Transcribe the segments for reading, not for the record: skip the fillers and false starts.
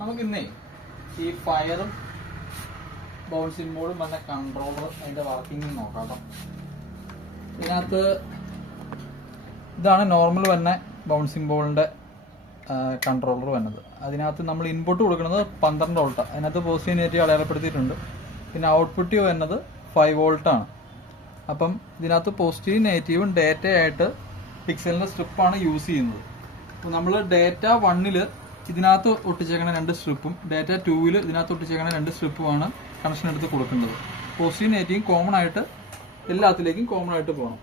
നമുക്കിന്നേ ഈ ഫയറും ബൗൺസിംഗ് ബോർഡും വന്ന കൺട്രോളർ അതിന്റെ വർക്കിംഗ് നോക്കാം. ഇതിനകത്ത് ഇതാണ് നോർമൽ വന്ന ബൗൺസിംഗ് ബോളിന്റെ കൺട്രോളർ വന്നത്. അതിനകത്ത് നമ്മൾ ഇൻപുട്ട് കൊടുക്കുന്നത് 12 വോൾട്ട്. അതിനകത്ത് പോസിറ്റീവ് നെഗറ്റീവ് അടയാളപ്പെടുത്തിയിട്ടുണ്ട്. പിന്നെ ഔട്ട്പുട്ട് വരുന്നത് 5 വോൾട്ട് ആണ്. അപ്പം ഇതിനകത്ത് പോസിറ്റീവ് നെഗറ്റീവും ഡേറ്റയായിട്ട് പിക്സലിന്റെ സ്ട്രിപ്പാണ് യൂസ് ചെയ്യുന്നത്. അപ്പോൾ നമ്മൾ ഡേറ്റ 1 ഇതിനകത്ത് ഒട്ടിച്ചേക്കണ 2 സ്ട്രിപ്പും ഡേറ്റ 2 ഇതിനകത്ത് ഒട്ടിച്ചേക്കണ 2 സ്ട്രിപ്പുമാണ് കണക്ഷൻ എടുത്ത് കൊടുക്കേണ്ടത്. പോസിറ്റീവ് നെഗറ്റീവും കോമൺ ആയിട്ട് എല്ലാത്തിലേക്കും കോമൺ ആയിട്ട് പോകണം.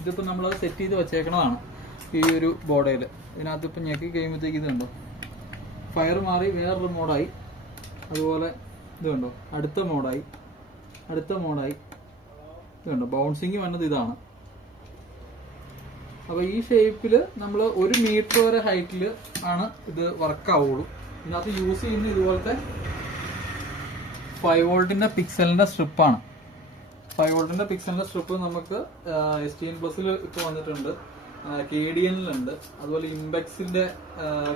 ഇതിപ്പോൾ നമ്മൾ സെറ്റ് ചെയ്ത് വെച്ചേക്കണതാണ് ഈ ഒരു ബോർഡയിൽ. ഇതിനകത്ത് ഇപ്പം ഞെക്കി കഴിയുമ്പോഴത്തേക്ക് ഇത് കണ്ടോ, ഫയർ മാറി വേറൊരു മോഡായി. അതുപോലെ ഇത് കണ്ടോ, അടുത്ത മോഡായി. ഇത് കണ്ടോ, ബൗൺസിങ് വന്നത് ഇതാണ്. അപ്പോൾ ഈ ഷേപ്പിൽ നമ്മൾ 1 മീറ്റർ വരെ ഹൈറ്റിൽ ആണ് ഇത് വർക്ക് ആവുള്ളൂ. ഇതിനകത്ത് യൂസ് ചെയ്യുന്ന ഇതുപോലത്തെ 5 വോൾട്ടിന്റെ പിക്സലിന്റെ സ്ട്രിപ്പാണ്. 5 വോൾട്ടിന്റെ പിക്സലിന്റെ സ്ട്രിപ്പ് നമുക്ക് STN ബസ്സിൽ ഇപ്പോൾ വന്നിട്ടുണ്ട്, KDNലുണ്ട്, അതുപോലെ ഇംബെക്സിന്റെ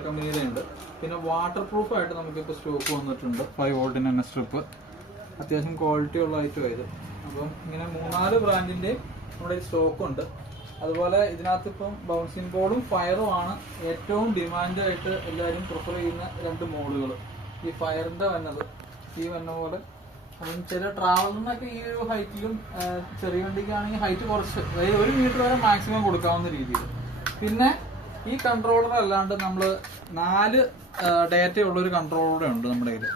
കമ്പനിയിലുണ്ട്. പിന്നെ വാട്ടർ പ്രൂഫ് ആയിട്ട് നമുക്കിപ്പോൾ സ്റ്റോക്ക് വന്നിട്ടുണ്ട് 5 വോൾട്ടിന്റെ തന്നെ സ്ട്രിപ്പ്. അത്യാവശ്യം ക്വാളിറ്റി ഉള്ള ഐറ്റമായത്. അപ്പം ഇങ്ങനെ 3-4 ബ്രാൻഡിന്റെ നമ്മുടെ സ്റ്റോക്ക് ഉണ്ട്. അതുപോലെ ഇതിനകത്ത് ഇപ്പം ബൗൺസിംഗ് ബോർഡും ഫയറും ആണ് ഏറ്റവും ഡിമാൻഡായിട്ട് എല്ലാവരും പ്രിഫർ ചെയ്യുന്ന 2 മോഡുകൾ. ഈ ഫയറിന്റെ വന്നത് ഈ വന്ന പോലെ, അപ്പം ചില ട്രാവലറിനൊക്കെ ഈ ഒരു ഹൈറ്റിലും ചെറിയ വണ്ടിക്കാണെങ്കിൽ ഹൈറ്റ് കുറച്ച് 1 മീറ്റർ വരെ മാക്സിമം കൊടുക്കാവുന്ന രീതിയിൽ. പിന്നെ ഈ കൺട്രോളർ അല്ലാണ്ട് നമ്മൾ 4 ഡേറ്റ ഉള്ളൊരു കൺട്രോളർ ഉണ്ട് നമ്മുടെ കയ്യിൽ.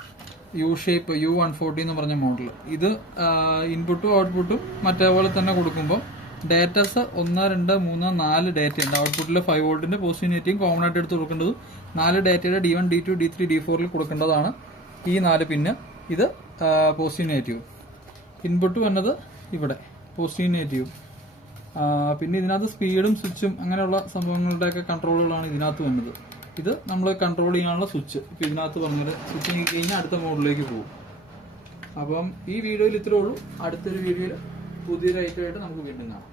യു ഷേപ്പ് U140 എന്ന് പറഞ്ഞ മോഡൽ. ഇത് ഇൻപുട്ടും ഔട്ട്പുട്ടും മറ്റേപോലെ തന്നെ കൊടുക്കുമ്പോൾ ഡേറ്റസ് 1, 2, 3, 4 ഡേറ്റ ഉണ്ട്. ഔട്ട്പുട്ടിൽ 5 വോൾട്ടിന്റെ പോസിറ്റീവ് നെഗറ്റീവും കോമൺ ആയിട്ട് എടുത്ത് കൊടുക്കേണ്ടത് 4 ഡേറ്റയുടെ D1, D2, D3, D4 കൊടുക്കേണ്ടതാണ് ഈ 4 പിന്ന്. ഇത് പോസിറ്റീവ് നെഗറ്റീവ്. ഇൻപുട്ട് വന്നത് ഇവിടെ പോസിറ്റീവ് നെഗറ്റീവ്. പിന്നെ ഇതിനകത്ത് സ്പീഡും സ്വിച്ചും അങ്ങനെയുള്ള സംഭവങ്ങളുടെയൊക്കെ കൺട്രോളുകളാണ് ഇതിനകത്ത് വന്നത്. ഇത് നമ്മൾ കൺട്രോൾ ചെയ്യാനുള്ള സ്വിച്ച്. ഇപ്പം ഇതിനകത്ത് പറഞ്ഞത് സ്വിച്ച് നീക്കി കഴിഞ്ഞാൽ അടുത്ത മോഡിലേക്ക് പോകും. അപ്പം ഈ വീഡിയോയിൽ ഇത്രേ ഉള്ളൂ. അടുത്തൊരു വീഡിയോയിൽ പുതിയൊരു ഐറ്റമായിട്ട് നമുക്ക് വീണ്ടും കാണാം.